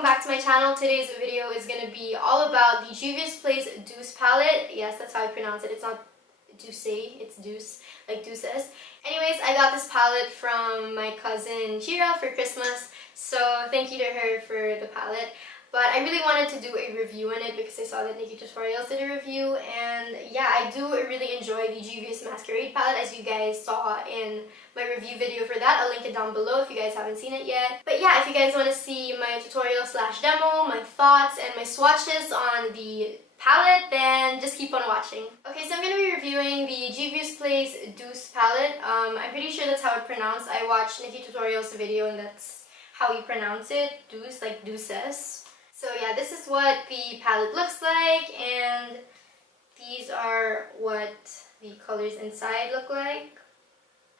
welcome back to my channel. Today's video is going to be all about the JUVIA'S Douce palette. Yes, that's how I pronounce it. It's not Douce, it's Douce, like Douce's. Anyways, I got this palette from my cousin Shira for Christmas, so thank you to her for the palette. But I really wanted to do a review on it because I saw that Nikki Tutorials did a review, and yeah, I do really enjoy the JUVIA'S Masquerade palette, as you guys saw in my review video for that. I'll link it down below if you guys haven't seen it yet. But yeah, if you guys want to see my tutorial slash demo, my thoughts, and my swatches on the palette, then just keep on watching. Okay, so I'm going to be reviewing the JUVIA'S Douce palette. I'm pretty sure that's how it's pronounced. I watched Nikki Tutorials video and that's how you pronounce it. Douce, like Douce's. So yeah, this is what the palette looks like, and these are what the colors inside look like.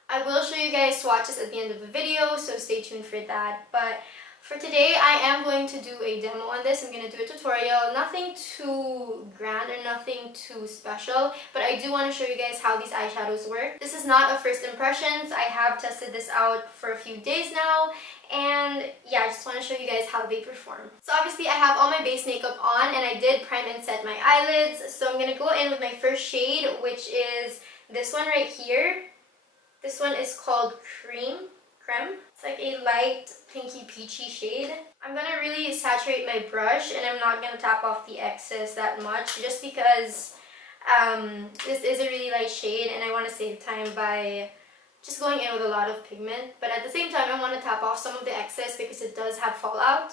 I will show you guys swatches at the end of the video, so stay tuned for that. But for today, I am going to do a demo on this. I'm going to do a tutorial. Nothing too grand or nothing too special, but I do want to show you guys how these eyeshadows work. This is not a first impressions. I have tested this out for a few days now, and yeah, I just want to show you guys how they perform. So obviously I have all my base makeup on, and I did prime and set my eyelids. So I'm going to go in with my first shade, which is this one right here. This one is called Creme. It's like a light pinky peachy shade. I'm going to really saturate my brush, and I'm not going to tap off the excess that much just because this is a really light shade and I want to save time by just going in with a lot of pigment. But at the same time, I want to tap off some of the excess because it does have fallout.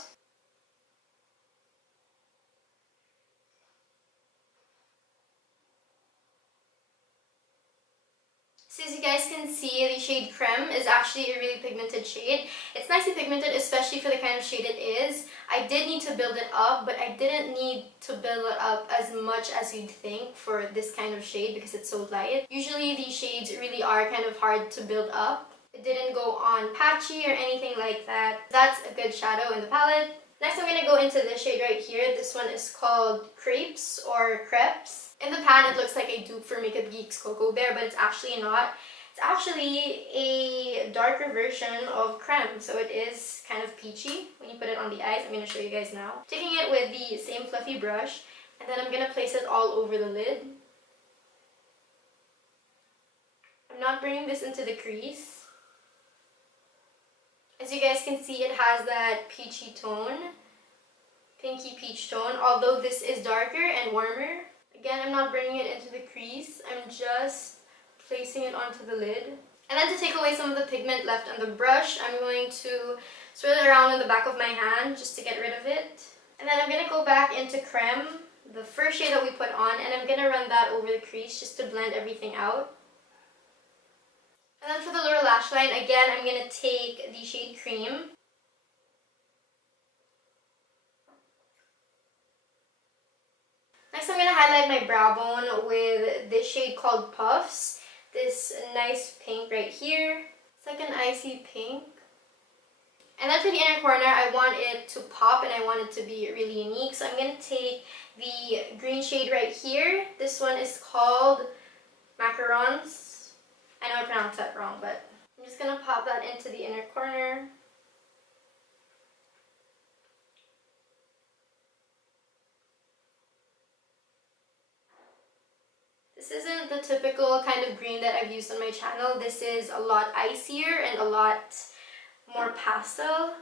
So as you guys can see, the shade Creme is actually a really pigmented shade. It's nicely pigmented, especially for the kind of shade it is. I did need to build it up, but I didn't need to build it up as much as you'd think for this kind of shade because it's so light. Usually these shades really are kind of hard to build up. It didn't go on patchy or anything like that. That's a good shadow in the palette. Next, I'm going to go into this shade right here. This one is called Crepes or Crepes. In the pan, it looks like a dupe for Makeup Geek's Cocoa Bear, but it's actually not. It's actually a darker version of Creme, so it is kind of peachy when you put it on the eyes. I'm going to show you guys now. Taking it with the same fluffy brush, and then I'm going to place it all over the lid. I'm not bringing this into the crease. As you guys can see, it has that peachy tone, pinky peach tone, although this is darker and warmer. Again, I'm not bringing it into the crease, I'm just placing it onto the lid. And then to take away some of the pigment left on the brush, I'm going to swirl it around in the back of my hand just to get rid of it. And then I'm going to go back into Creme, the first shade that we put on, and I'm going to run that over the crease just to blend everything out. And then for the lower lash line, again, I'm going to take the shade Cream. Next, I'm going to highlight my brow bone with this shade called Puffs. This nice pink right here. It's like an icy pink. And then for the inner corner, I want it to pop and I want it to be really unique. So I'm going to take the green shade right here. This one is called Macarons. I know I pronounced that wrong, but I'm just going to pop that into the inner corner. This isn't the typical kind of green that I've used on my channel. This is a lot icier and a lot more pastel.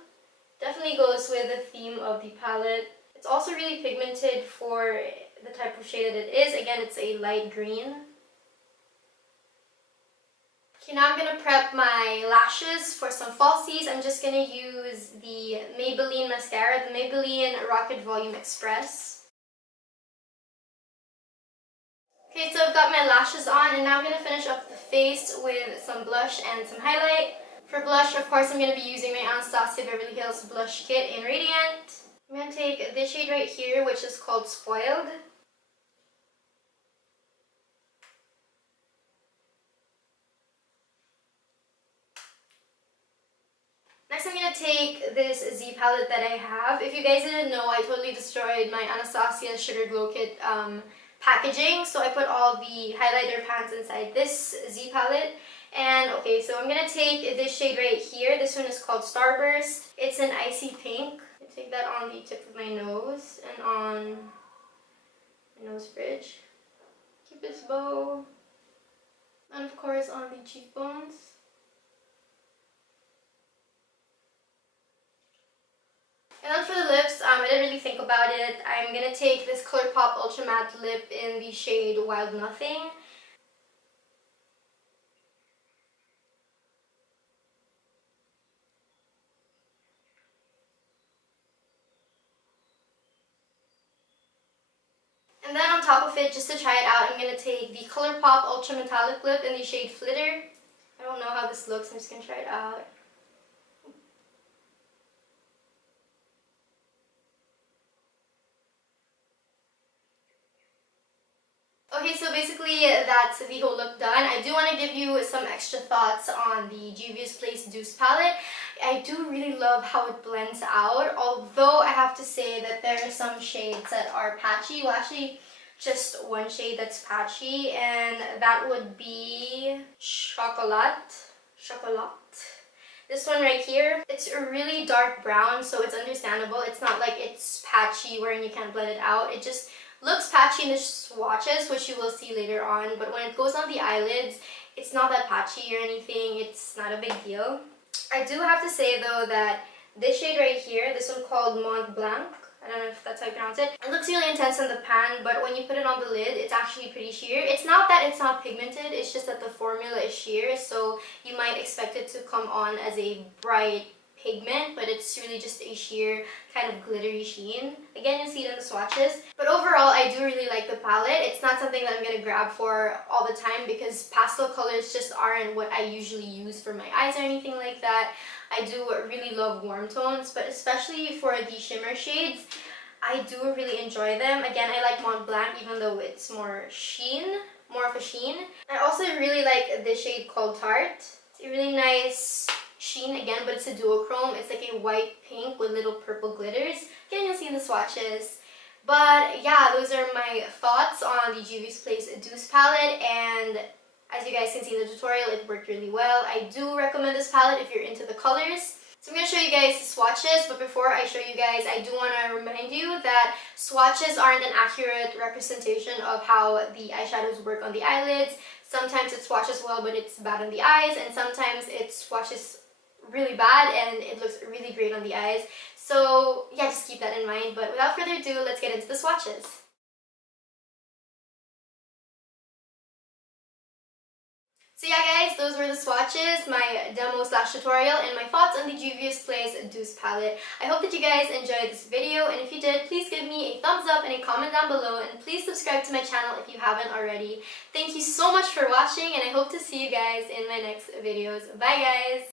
Definitely goes with the theme of the palette. It's also really pigmented for the type of shade that it is. Again, it's a light green. Okay, now I'm going to prep my lashes for some falsies. I'm just going to use the Maybelline mascara, the Maybelline Rocket Volume Express. Okay, so I've got my lashes on, and now I'm going to finish up the face with some blush and some highlight. For blush, of course, I'm going to be using my Anastasia Beverly Hills Blush Kit in Radiant. I'm going to take this shade right here, which is called Spoiled. Next, I'm going to take this Z palette that I have. If you guys didn't know, I totally destroyed my Anastasia Sugar Glow Kit packaging. So I put all the highlighter pans inside this Z palette. And okay, so I'm going to take this shade right here. This one is called Starburst. It's an icy pink. Take that on the tip of my nose and on my nose bridge, Cupid's bow, and of course on the cheekbones. And then for the lips, I didn't really think about it. I'm going to take this ColourPop Ultra Matte Lip in the shade Wild Nothing. And then on top of it, just to try it out, I'm going to take the ColourPop Ultra Metallic Lip in the shade Flitter. I don't know how this looks, I'm just going to try it out. Okay, so basically that's the whole look done. I do want to give you some extra thoughts on the Juvia's Place Douce palette. I do really love how it blends out, although I have to say that there are some shades that are patchy. Well, actually, just one shade that's patchy, and that would be Chocolat. This one right here, it's a really dark brown, so it's understandable. It's not like it's patchy wherein you can't blend it out. It just looks patchy in the swatches, which you will see later on, but when it goes on the eyelids, it's not that patchy or anything. It's not a big deal. I do have to say though that this shade right here, this one called Mont Blanc, I don't know if that's how you pronounce it. It looks really intense in the pan, but when you put it on the lid, it's actually pretty sheer. It's not that it's not pigmented, it's just that the formula is sheer, so you might expect it to come on as a bright pigment, but it's really just a sheer kind of glittery sheen. Again, you'll see it in the swatches. But overall, I do really like the palette. It's not something that I'm going to grab for all the time because pastel colors just aren't what I usually use for my eyes or anything like that. I do really love warm tones, but especially for the shimmer shades, I do really enjoy them. Again, I like Mont Blanc even though it's more of a sheen. I also really like this shade called Tarte. It's a really nice sheen again, but it's a duochrome. It's like a white pink with little purple glitters. Again, you'll see in the swatches. But yeah, those are my thoughts on the Juvia's Place Douce palette, and as you guys can see in the tutorial, it worked really well. I do recommend this palette if you're into the colors. So I'm going to show you guys the swatches, but before I show you guys, I do want to remind you that swatches aren't an accurate representation of how the eyeshadows work on the eyelids. Sometimes it swatches well, but it's bad on the eyes, and sometimes it swatches really bad and it looks really great on the eyes. So yeah, just keep that in mind. But without further ado, let's get into the swatches. So yeah guys, those were the swatches, my demo / tutorial, and my thoughts on the Juvia's Place Douce palette. I hope that you guys enjoyed this video, and if you did, please give me a thumbs up and a comment down below, and please subscribe to my channel if you haven't already. Thank you so much for watching, and I hope to see you guys in my next videos. Bye guys!